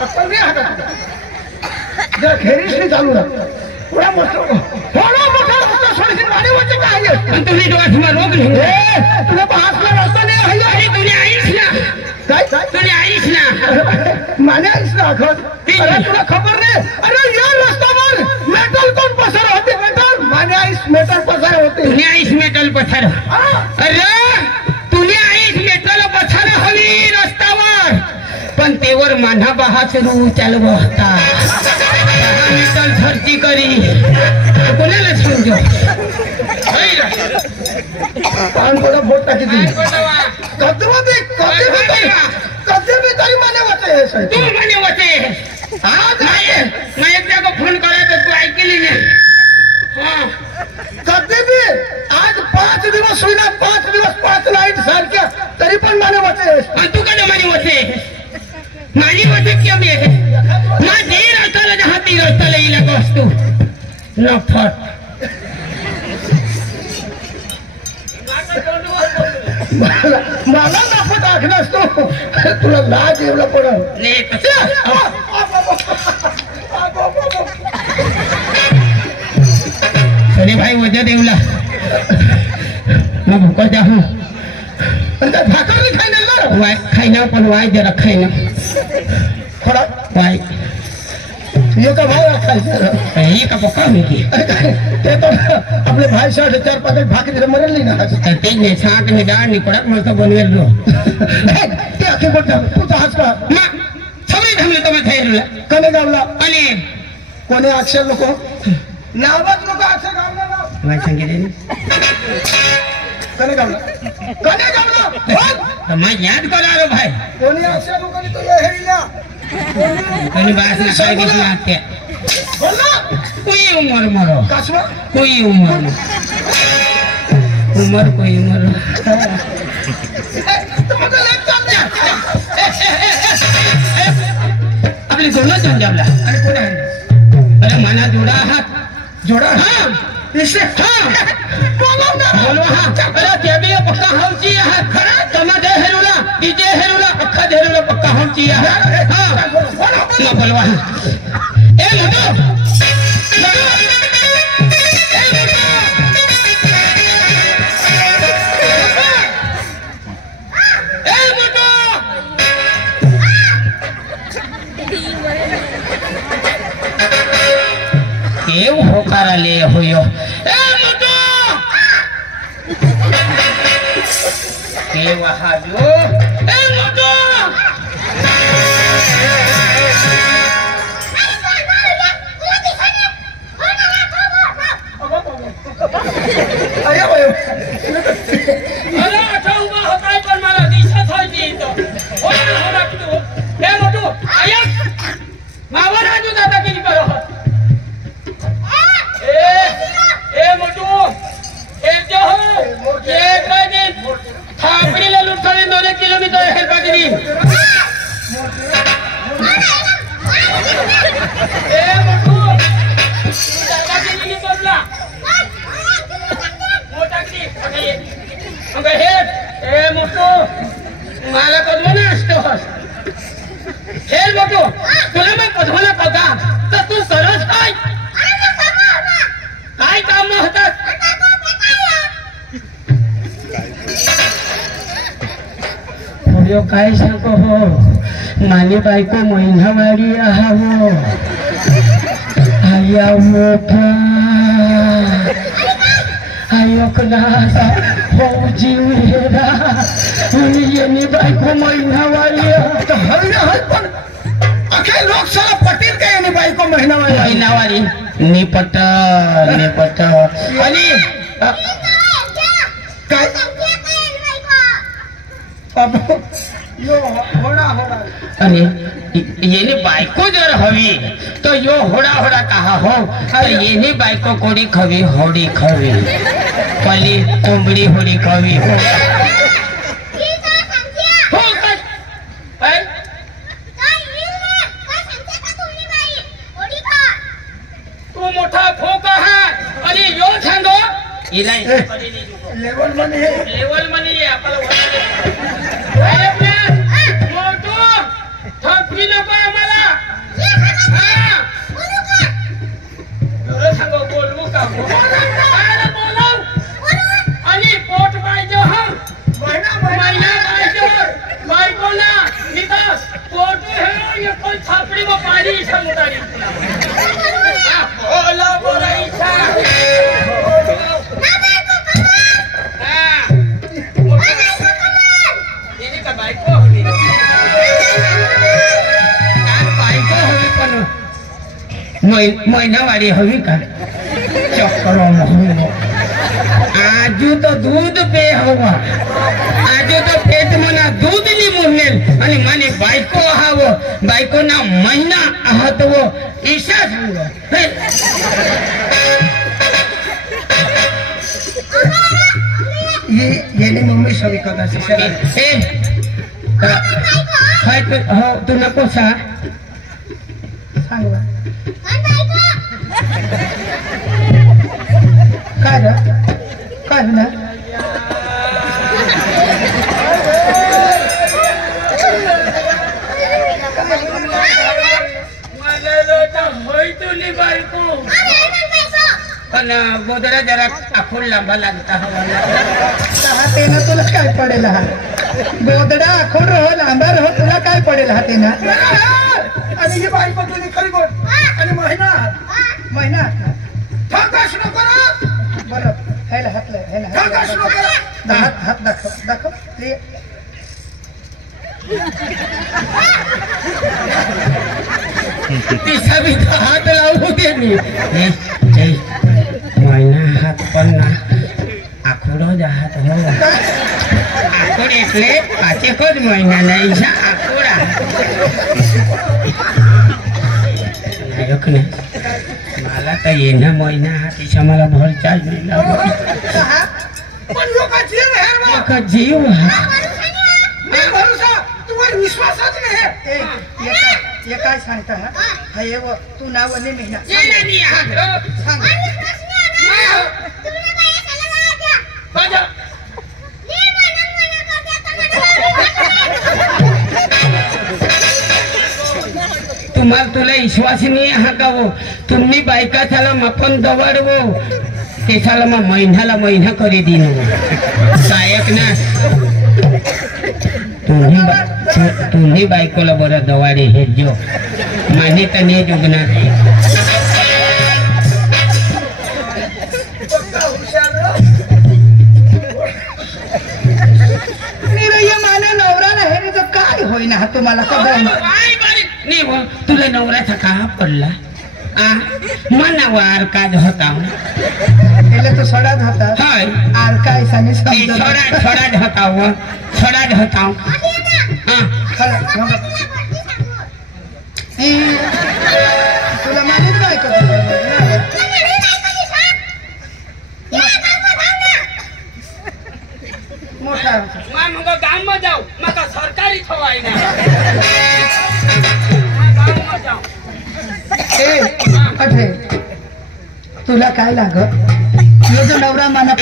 अक्कल नाही हातात जर खेरीसनी चालू ना पुरा मस्त थोडा मोठा सोडशील गाडी वरचे काय आहे तुम्ही डोळ्यात रोग ले तुला पासला रस्ता नाही आहे अरे तुम्ही आईस ना काय तुम्ही आईस ना माने आईस ना खर अरे तुला खबर नाही अरे या रस्त्यावर मेटल कोण पसार होते मेटल माने आईस मेटल पसार होते तुम्ही आईस मेटल पसार अरे तुम्ही आईस मेटल पसार हवी रस्त्यावर पण तेवर माना बहाच रू चालवा होता मेटल धरती करी कोणाला समजो पान कोणा बोट टाकी दी कधी भी तरी माने होते तू माने होते आज मैं एकदा को फोन करायचं तू ऐकली नाही कधी भी आज 5 दिवस होईना 5 दिवस 5 लाईट सारख्या तरी पण माने होते आणि तू कधी माने होते मानी होते क्या मी माझी रस्त्याला जहाती रस्त्याला येईल वस्तू नफट मला नफट आखला असतो तुला लाज एवढा पडल अरे भाई वजह देवला मैं भूखा जाऊं भाकर नहीं खाई ना वाई खाई ना पण वाई जरा खाई ना थोड़ा वाई ये का भाव रखा है ये का पक्का नहीं की ते तो अपने भाई 4-5 भाकरी से मरल नहीं ना ते ने साग ने डाळ नि पडक मस्त बनवेल रो ते आखे बोट तू तो हस का मा सगळे घामले तो मैं थैरला कने गावला आणि कोणे अक्षर लोक नावात लोक अक्षर गावला ना मैं सांगितले कने गावला तो मैं याद करा रो भाई कोणी अक्षर लोकांनी तो ये हेरिला कोणी बास ना काय किसना आते बोला कोई उमर मरो कासवा कोई उमर कोई उमर तुमको लेट चल जा आपली दोनों चल जावला अरे कोण आहे अरे मना जोड़ा हां इसे हां बोलो हां अरे ते भी पक्का हमची है खरा तमा दे हेरुला डीजे हेरुला पक्का हेरुला पक्का हमची है हां ना बोलवा ए मोटो केव होकारा ले होयो ए मोटो केव हाजो ए मोटो अरे भाई अरे आठा उभा होताय पण मला दिसत होती तो होना तू ए मोटो आया मावर आजू दादा केली करो ए मोटू ए जो ये काय दिन थापडीला लुटणे 2 किलोमीटर हे बाजरी ए मोटू दादाची निघी करला मोटाची अंग हे ए मोटू मला कधवना असतो हे मोटू तुला मग कधवना पगा तर तू सरस काय काय काम होतात हो काय सांगतो हो माली बायको महिनावारी आहो आया मोठा आयोकना हो जीव हेरा येनी बायको महिनावारी हल पण अखे लोक साला पटेल काय येनी बायको महिनावारी निपट आणि काय आणि येने बायको जर हवी तो यो होडा कहा हो येने बायको कोडी खवी होडी खवी पली कोंबडी होडी खवी हो तू मोठा फोक हा आणि यो सांगो लेवल मनी आपल्याला मोठो थपकी नको आम्हाला महीनावारी हवी का चक्कर आजू तो दूध पे हवा आजू तो पेट मना दूध नी मुनेल आणि माने बायको हावो बायको ना महीना आहत वो ईशा सांगो ये ने मम्मी सभी कदा से ए हाय तो हो तू नको सा सांगवा काय रे काय ना मला लोटा होय तुली बायको पण गोदरा जरा आखून लांबा लागता हवा तेना तुला काय पडेल हा गोदडा आखून रहो लांबा रहो तुला काय पडेल हा तेना आणि ही बायको तुझी खरी गोड आणि महिना ठकाश नको ना बरं हेला हातले हेला ठकाश नको हात दाखव ते तिसा भी हात लावू दे मी महिना हात पण ना आखुडो जात हो आखुड એટલે પાચેકોજ મહિના નહીં છે આખુડા નાયકને मला तर येणं महिना हा तिच्या मला भर चाल नाही लावला पण लोका जीव है लोका जीव हा मैं भरोसा तुवर विश्वासच नाही ये काय सांगता हा ये वो तू नावने महिना ये नाही हा सांग तुम्हाला तुला विश्वास नाही हा का वो तुम्ही बायका त्याला मापन दवडवो ते साला मग महिना करी दिन सायक ना तुम्ही बायकोला बरं दवाडे हे जो माने तर नाही जुगणार होईना तुम्हाला तुला नवऱ्याचा का पडला मनावर काज होता पहिले तो सडाच होता हाय आर काय सांगे सडाच होता वो सडाच होता तुला माहित नाही का मोठा मग गाम मध्ये जाऊ मका सरकारी ठेवाय ना अठे तुला काय लागत यो जो नवरा माना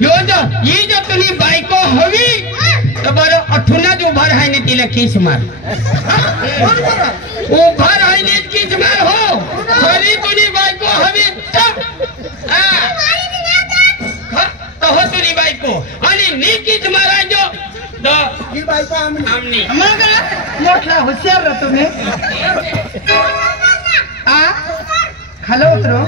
यो जो तुनी बायको हवी तर बरं अठुनाच उभा राहायने तिला किस मार उभा राहायने किस मार हो खरी तुनी बायको हवी हो तुनी बायको आणि नी किस मारायचो ही बायको आमनी मग मोठा हुशार रा तुम्ही खालो उतरो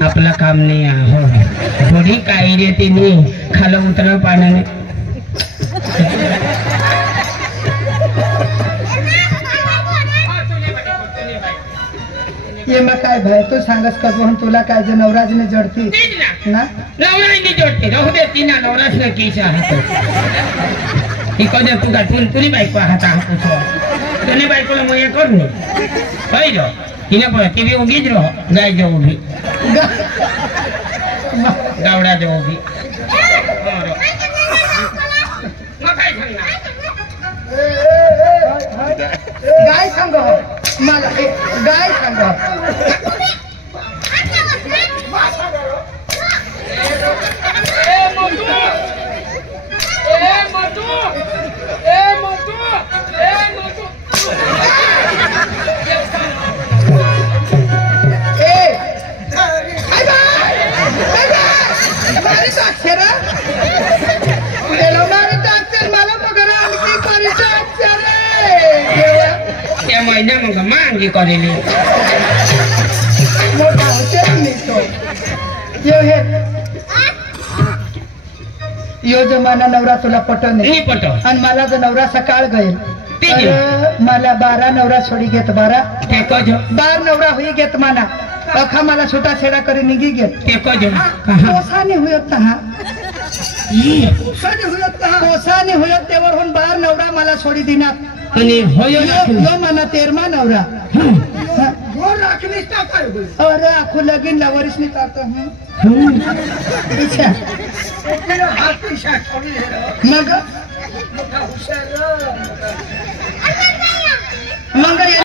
आपला काम नाही हो थोडी काही रे तिने खालो उतर पाण्याने ये मग काय भाई तू सांगस का तुला काय जे नवराजने जोडती ना नवराजने जोडते राहू दे तिना नवराजने कीचा हात ही कदे तू का तुनी बायको हात तुनी बायकोला मग हे कर नी पाहिजे तिने पण टीव्ही उभीच रहो गाय जो उभी गावडा जो उभी गाय सांग मला गाय सांग महिना मग मांगी करेली मोठा होते नाही तो यो जमाना नवरा तुला पटवून नाही पटव आणि मला जर नवरा सकाळ गईल ते तर मला 12 नवरा सोडी घेत 12 ते कजो 12 नवरा होई घेत माना अखा मला छोटा छेडा करी निघी घेत ते कजो कोसाने होत हा कोसाने होत तेवढून 12 नवरा मला सोडी दिनात आणि होयो यो मना 13मा नवरा अरे आखू लगीन लवरीस नाही करतो मग